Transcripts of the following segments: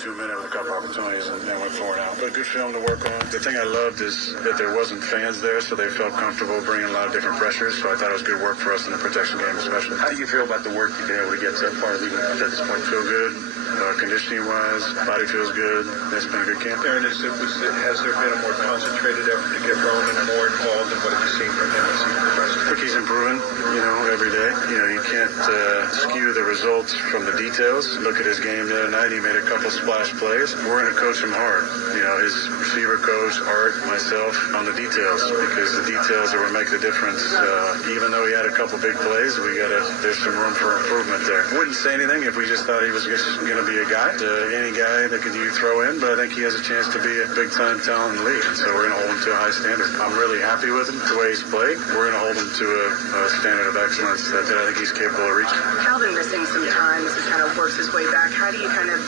2-minute with a couple opportunities and then went 4 and out. But good film to work on. The thing I loved is that there wasn't fans there, so they felt comfortable bringing a lot of different pressures. So I thought it was good work for us in the protection game especially. How do you feel about the work you've been able to get so far leading up to this point? Feel good. Conditioning-wise, body feels good. It's been a good camp. Aaron, has there been a more concentrated effort to get Roman more involved, and what have you seen from him as he progresses? I think he's improving, every day. You can't skew the results from the details. Look at his game the other night. He made a couple splash plays. We're going to coach him hard. His receiver coach, Art, myself, on the details, because the details are what make the difference. Even though he had a couple big plays, there's some room for improvement there. Wouldn't say anything if we just thought he was just going to be a guy. Any guy that you throw in, but I think he has a chance to be a big-time talent in the league. And so we're going to hold him to a high standard. I'm really happy with him, the way he's played. We're going to hold him to a standard of excellence that I think he's capable of reaching. Calvin missing some time as he kind of works his way back. How do you kind of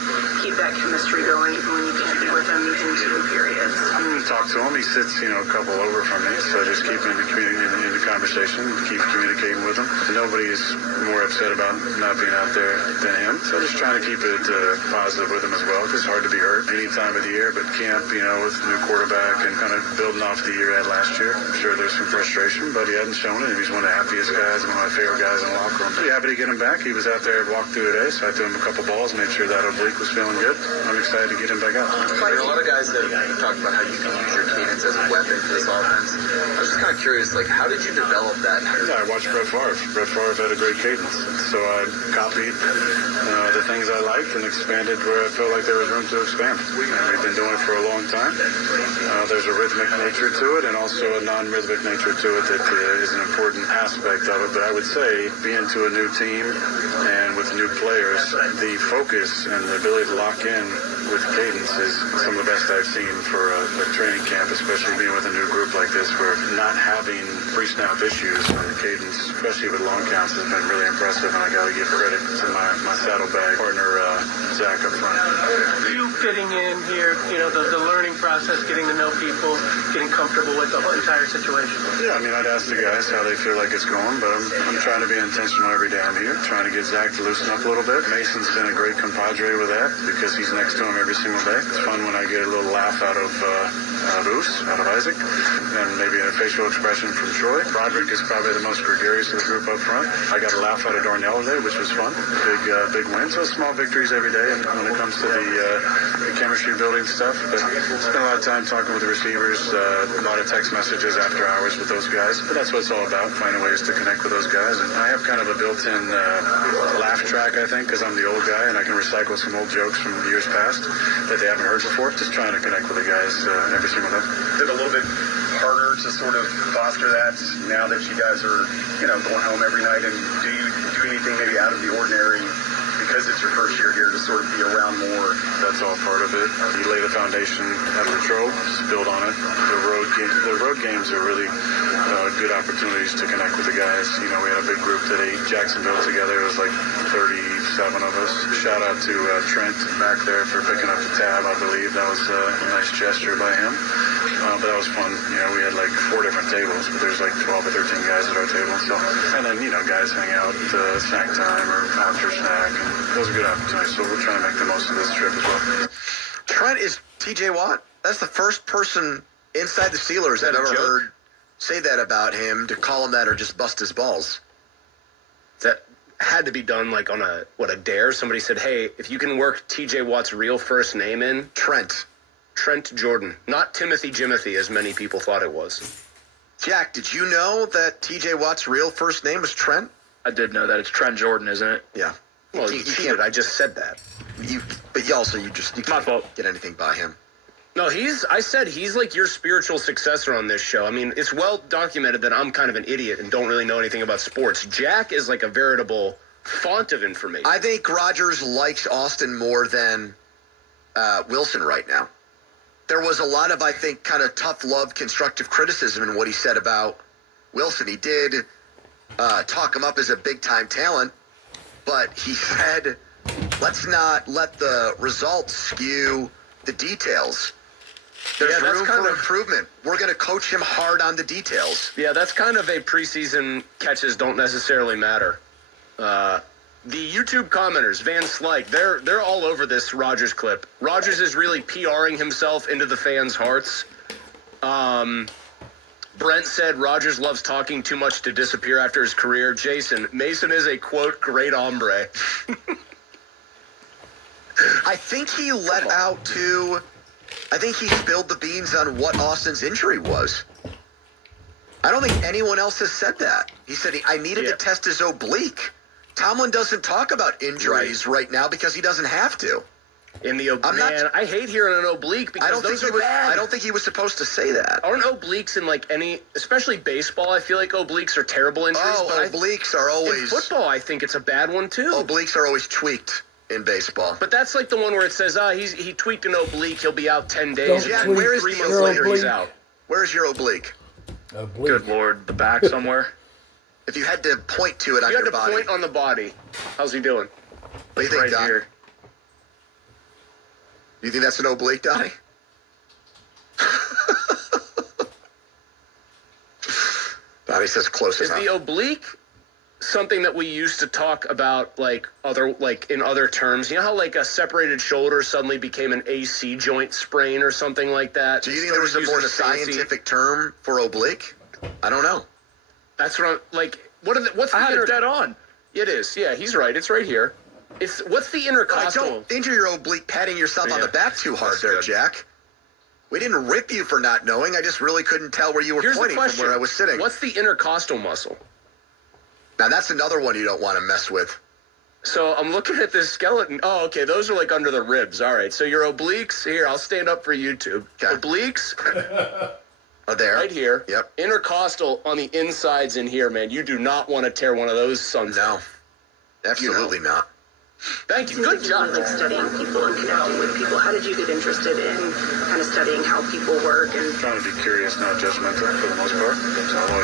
keep that chemistry going even when you can't be with him in 2 periods? I'm going to talk to him. He sits, a couple over from me, so just keep him in the conversation, keep communicating with him. Nobody is more upset about not being out there than him, so just trying to keep it positive with him as well. It's hard to be hurt any time of the year, but camp, with new quarterback and kind of building off the year he had last year. I'm sure there's some frustration, but he hadn't shown it. He's one of the happiest guys, one of my favorite guys in the locker room. Pretty happy to get him back. He was out there, walked through today, so I threw him a couple balls, made sure that oblique was feeling good. I'm excited to get him back out. There are a lot of guys that talked about how you can use your cadence as a weapon for this offense. I was just kind of curious, how did you develop that? Yeah, I watched Brett Favre. Brett Favre had a great cadence, so I copied the things I liked and expanded where I felt like there was room to expand. And we've been doing it for a long time. There's a rhythmic nature to it and also a non-rhythmic nature to it that is an important aspect of it. But I would say being to a new team and with new players, the focus and the ability to lock in with cadence is some of the best I've seen for a training camp, especially being with a new group like this where not having pre-snap issues on the cadence, especially with long counts, has been really impressive, and I got to give credit to my saddlebag partner, Zach, up front. You fitting in here, the learning process, getting to know people, getting comfortable with the whole entire situation? Yeah, I'd ask the guys how they feel like it's going, but I'm trying to be intentional every day I'm here, trying to get Zach to loosen up a little bit. Mason's been a great compadre with that because he's next to him every single day. It's fun when I get a little laugh out of Isaac, and maybe a facial expression from Troy. Rodgers is probably the most gregarious of the group up front. I got a laugh out of Darnell today, which was fun. Big win. So small victories every day, and when it comes to the chemistry building stuff. But spent a lot of time talking with the receivers, a lot of text messages after hours with those guys. But that's what it's all about, finding ways to connect with those guys. And I have kind of a built-in laugh track, I think, because I'm the old guy, and I can recycle some old jokes from years past that they haven't heard before. Just trying to connect with the guys every single day. Is it a little bit harder to sort of foster that now that you guys are, going home every night? And do you do anything maybe out of the ordinary because it's your first year here to sort of be around more? That's all part of it. You lay the foundation at Latrobe, just build on it. The road games are really good opportunities to connect with the guys. We had a big group that ate Jacksonville together. It was like 37 of us. Shout out to Trent back there for picking up the tab, I believe. That was a nice gesture by him. But that was fun. We had like 4 different tables, but there's like 12 or 13 guys at our table. So, and then, guys hang out snack time or after snack. And those are good opportunities. So we'll try and make the most of this trip as well. Trent is TJ Watt. That's the first person inside the Steelers I've ever heard say that about him, to call him that or just bust his balls. That had to be done like on a dare. Somebody said, hey, if you can work TJ Watt's real first name in. Trent Jordan. Not Timothy Jimothy, as many people thought it was. Jack, did you know that TJ Watt's real first name was Trent? I did know that. It's Trent Jordan, isn't it? Yeah. Well, you cheated. I just said that. You can't get anything by him. No, I said he's like your spiritual successor on this show. It's well documented that I'm kind of an idiot and don't really know anything about sports. Jack is like a veritable font of information. I think Rodgers likes Austin more than Wilson right now. There was a lot of, I think, kind of tough love, constructive criticism in what he said about Wilson. He did talk him up as a big-time talent, but he said, let's not let the results skew the details. There's room for improvement. We're going to coach him hard on the details. Yeah, that's kind of a preseason catches don't necessarily matter The YouTube commenters, Van Slyke, they're all over this Rodgers clip. Rodgers is really PRing himself into the fans' hearts. Brent said Rodgers loves talking too much to disappear after his career. Jason, Mason is a, quote, great hombre. I think he let out too. I think he spilled the beans on what Austin's injury was. I don't think anyone else has said that. He said, I needed to test his oblique. Tomlin doesn't talk about injuries right now because he doesn't have to. I hate hearing an oblique because those are bad. I don't think he was supposed to say that. Aren't obliques in like any, especially baseball? I feel like obliques are terrible injuries. Oh, obliques are always. In football, I think it's a bad one too. Obliques are always tweaked in baseball. But that's like the one where it says, he tweaked an oblique, he'll be out 10 days. Yeah, where is 3 the months later he's out. Where's your oblique? Good Lord, the back somewhere. If you had to point to it on You your had to body. point on the body. How's he doing? What do you think, Right Don? here. You think that's an oblique, Donnie? Donnie says close Is enough. the oblique something that we used to talk about in other terms? You know how like a separated shoulder suddenly became an AC joint sprain or something like that? Do you think there was a more scientific term for oblique? I don't know. That's what I'm like. What's the I had it dead on. It is. Yeah, he's right. It's right here. What's the intercostal? Don't injure your oblique patting yourself on the back too hard there, Jack. We didn't rip you for not knowing. I just really couldn't tell where you were Here's the pointing from question. where I was sitting. What's the intercostal muscle? Now, that's another one you don't want to mess with. So I'm looking at this skeleton. Oh, okay. Those are like under the ribs. All right. So your obliques here. I'll stand up for YouTube. Okay. Obliques Are there? right here. Yep. Intercostal on the insides in here, man. You do not want to tear one of those sons No. off. Absolutely not. Thank you. Good job. Like studying people and connecting with people. How did you get interested in kind of studying how people work and Trying to be curious, not judgmental for the most part. So I've always